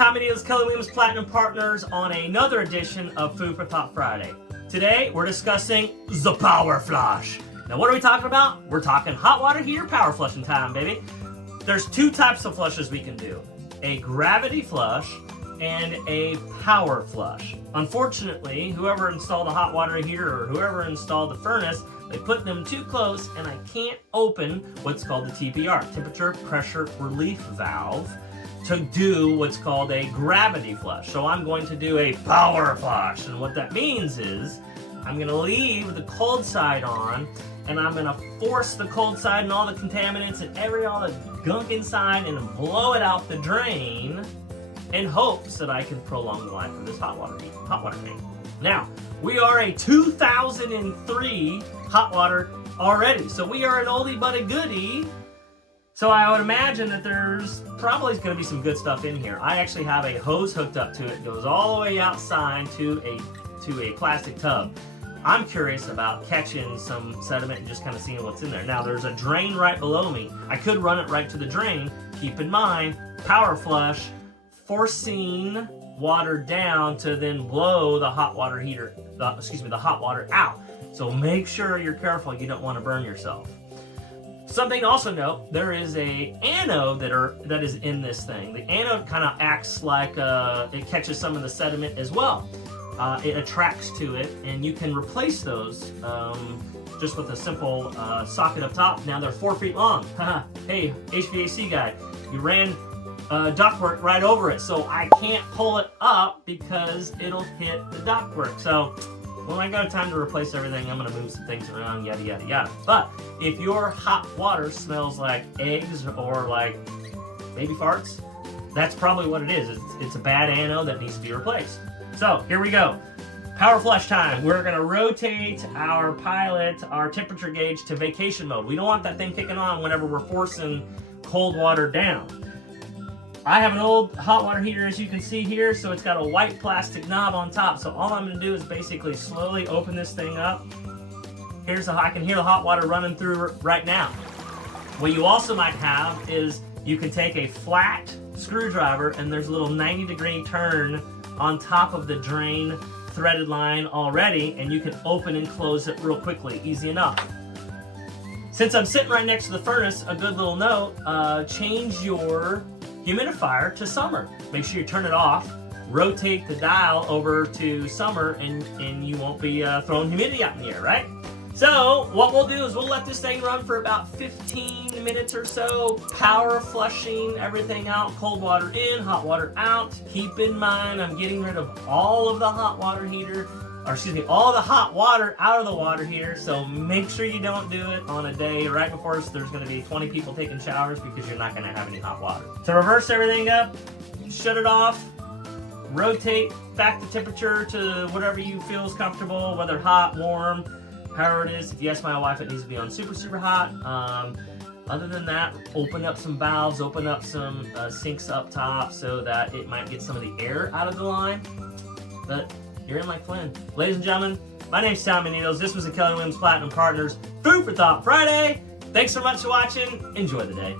Tommy Neal's 𝘬𝘀𝗵𝘂𝘀𝗵 Platinum Partners on another edition of Food for Thought Friday. Today, we're discussing the power flush. Now, what are we talking about? We're talking hot water heater power flushing time, baby. There's two types of flushes we can do. A gravity flush and a power flush. Unfortunately, whoever installed a hot water heater or whoever installed the furnace, they put them too close and I can't open what's called the TPR, temperature pressure relief valve, to do what's called a gravity flush. So I'm going to do a power flush. And what that means is I'm going to leave the cold side on and I'm going to force the cold side and all the contaminants and all the gunk inside and blow it out the drain in hopes that I can prolong the life of this hot water tank. Now, we are a 2003 hot water already, so we are an oldie but a goodie. So I would imagine that there's probably going to be some good stuff in here. I actually have a hose hooked up to it. It goes all the way outside to a plastic tub. I'm curious about catching some sediment and just kind of seeing what's in there. Now, there's a drain right below me. I could run it right to the drain. Keep in mind, power flush, forcing water down to then blow the hot water heater, the hot water out. So make sure you're careful. You don't want to burn yourself. Something to also note, there is a anode that is in this thing. The anode kind of acts like it catches some of the sediment as well. It attracts to it, and you can replace those just with a simple socket up top. Now they're 4 feet long. Hey, HVAC guy, you ran ductwork right over it, so I can't pull it up because it'll hit the ductwork. So when I got time to replace everything, I'm going to move some things around, yada, yada, yada. But if your hot water smells like eggs or like baby farts, that's probably what it is. It's a bad anode that needs to be replaced. So here we go. Power flush time. We're going to rotate our pilot, our temperature gauge, to vacation mode. We don't want that thing kicking on whenever we're forcing cold water down. I have an old hot water heater, as you can see here, so it's got a white plastic knob on top. So all I'm going to do is basically slowly open this thing up. I can hear the hot water running through right now. What you also might have is you can take a flat screwdriver and there's a little 90-degree turn on top of the drain threaded line already, and you can open and close it real quickly, easy enough. Since I'm sitting right next to the furnace, a good little note, change your humidifier to summer. Make sure you turn it off, rotate the dial over to summer, and you won't be throwing humidity out in the air, right? So what we'll do is we'll let this thing run for about 15 minutes or so, power flushing everything out, cold water in, hot water out. Keep in mind, I'm getting rid of all of the hot water heater, all the hot water out of the water heater, so make sure you don't do it on a day right before there's going to be 20 people taking showers because you're not going to have any hot water. To reverse everything up, shut it off, rotate back the temperature to whatever you feel is comfortable, whether hot, warm, however it is. If you ask my wife, it needs to be on super, super hot. Other than that, open up some valves, open up some sinks up top so that it might get some of the air out of the line. But you're in like Flynn. Ladies and gentlemen, my name's Tommy Neal's. This was the 𝘬𝘀𝗵𝘂𝘀𝗵 Platinum Partners Food for Thought Friday. Thanks so much for watching. Enjoy the day.